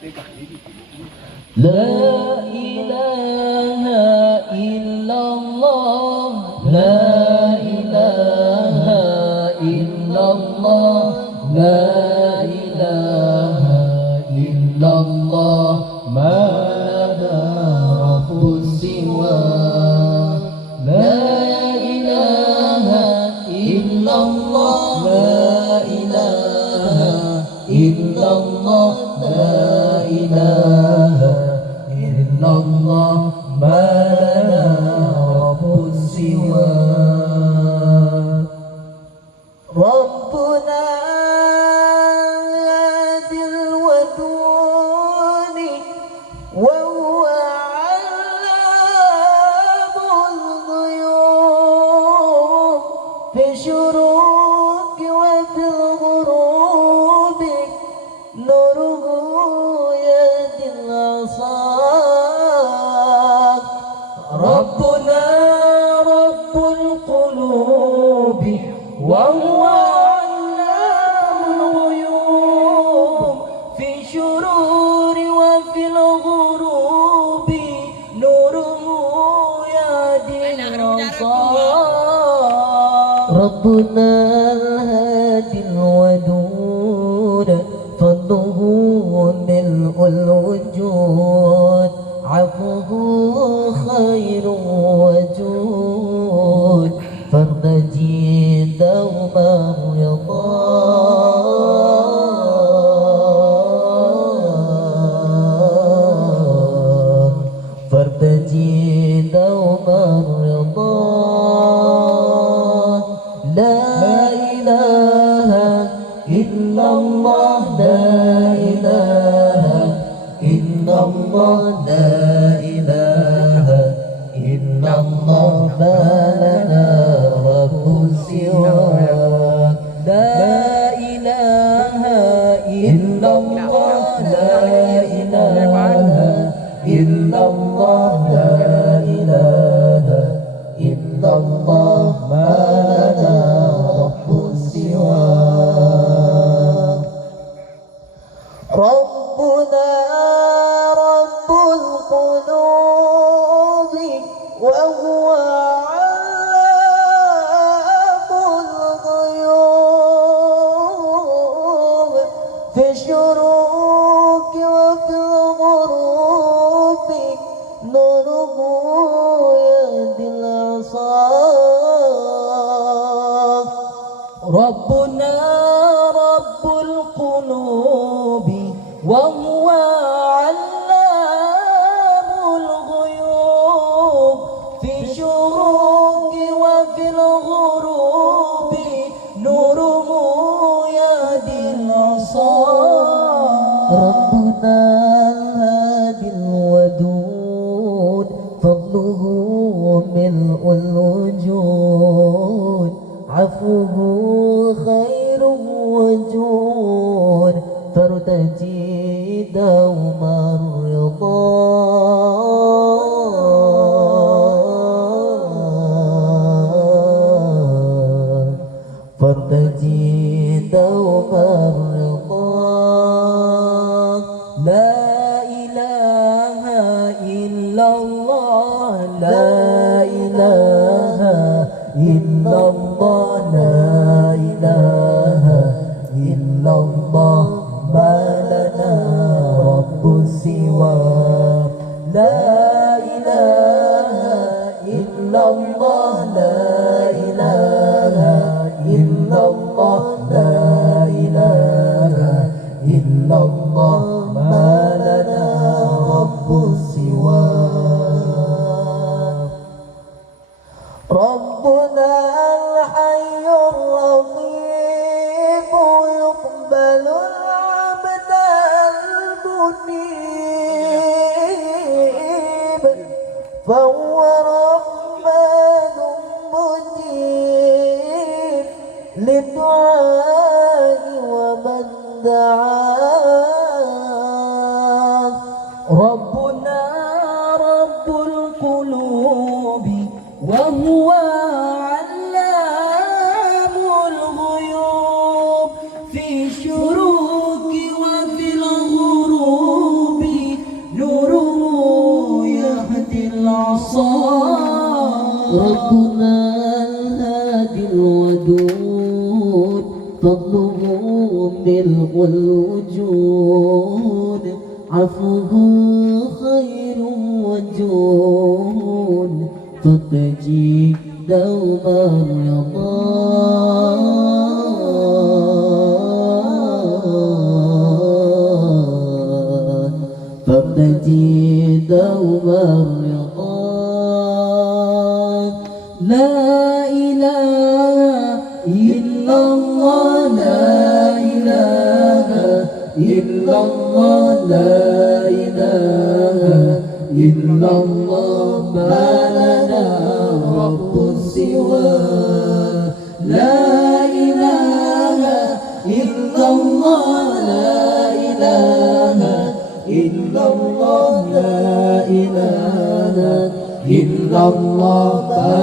لا إله إلا الله لا إله إلا الله لا إله إلا الله ما لنا رب سوى لا إله إلا الله لا إله إلا الله لا إله إلا الله ما لنا رب سوى ربنا ذي الودود وهو علام الغيوب في الشروق وفي الغروب نوره يهدي العصا ربنا رب القلوب وهو علام الغيوب في الشرور وفي الغروب نوره يهدي العصا ربنا الهادي الودود فضله ملء الوجود عفوه خير وجود فارتجي دوما رضا فارتجي دوما رضا لا إله إلا الله لا إله إلا الله لا إله إلا الله ما لنا رب سوى لا إله إلا الله لا إله إلا الله لا إله إلا الله ما لنا رب سوى ربنا رب القلوب وهو علام الغيوب في الشروق وفي الغروب نوره يهدي العصا ربنا رب القلوب وهو علام الغيوب في الشروق وفي الغروب نوره يهدي العصا ربنا الهادي الودود فضله ملء الوجود عفوه خير وجود فارتجي دوما الرضا فارتجي دوما الرضا لا إله إلا الله لا إله إلا الله لا إله إلا الله ما لنا رب سوى لا إله إلا الله لا إله إلا الله لا إله إلا الله ما لنا رب سوى ربنا الحي الرقيب يقبل العبد المنيب فهو رحمن مجيب للدعاء ومن دعاه ربنا رب القلوب وهو علام الغيوب في الشروق وفي الغروب ربنا الهادي الودود فضله ملء الوجود عفوه خير وجود فتجيب دوم الرضا فابتدي دوم الرضا لا إله إلا الله لا إله إلا الله لا إله إلا الله ما لنا رب سواه لا إله إلا الله لا إله إلا الله لا إله إلا الله